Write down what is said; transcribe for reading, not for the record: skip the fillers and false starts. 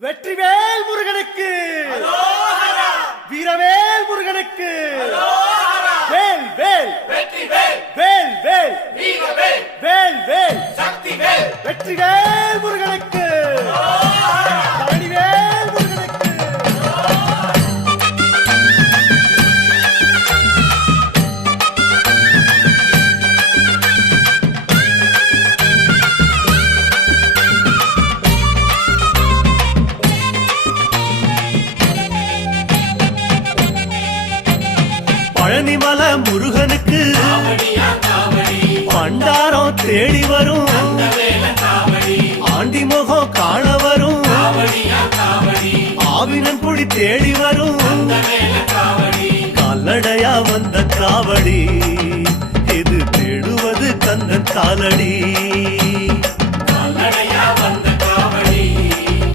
வெற்றிவேல் முருகனுக்கு, வீரவேல் முருகனுக்கு, வேல் வேல் வெற்றிவேல், வேல் வேல் வீரவேல், வேல் வேல் சக்திவேல், வெற்றிவேல் முருகனுக்கு, பழனிவேல் முருகனுக்கு. பழனிமல முருகனுக்கு காவடியா காவடி, பண்டாரம் தேடி வரும், வேல காவடி, ஆண்டி முகம் காண வரும், காவடியா காவடி, ஆவினன் குடி தேடி வரும், வேல காவடி, கால்நடையா வந்த காவடி, இது தேடுவது கந்தன் காலடி.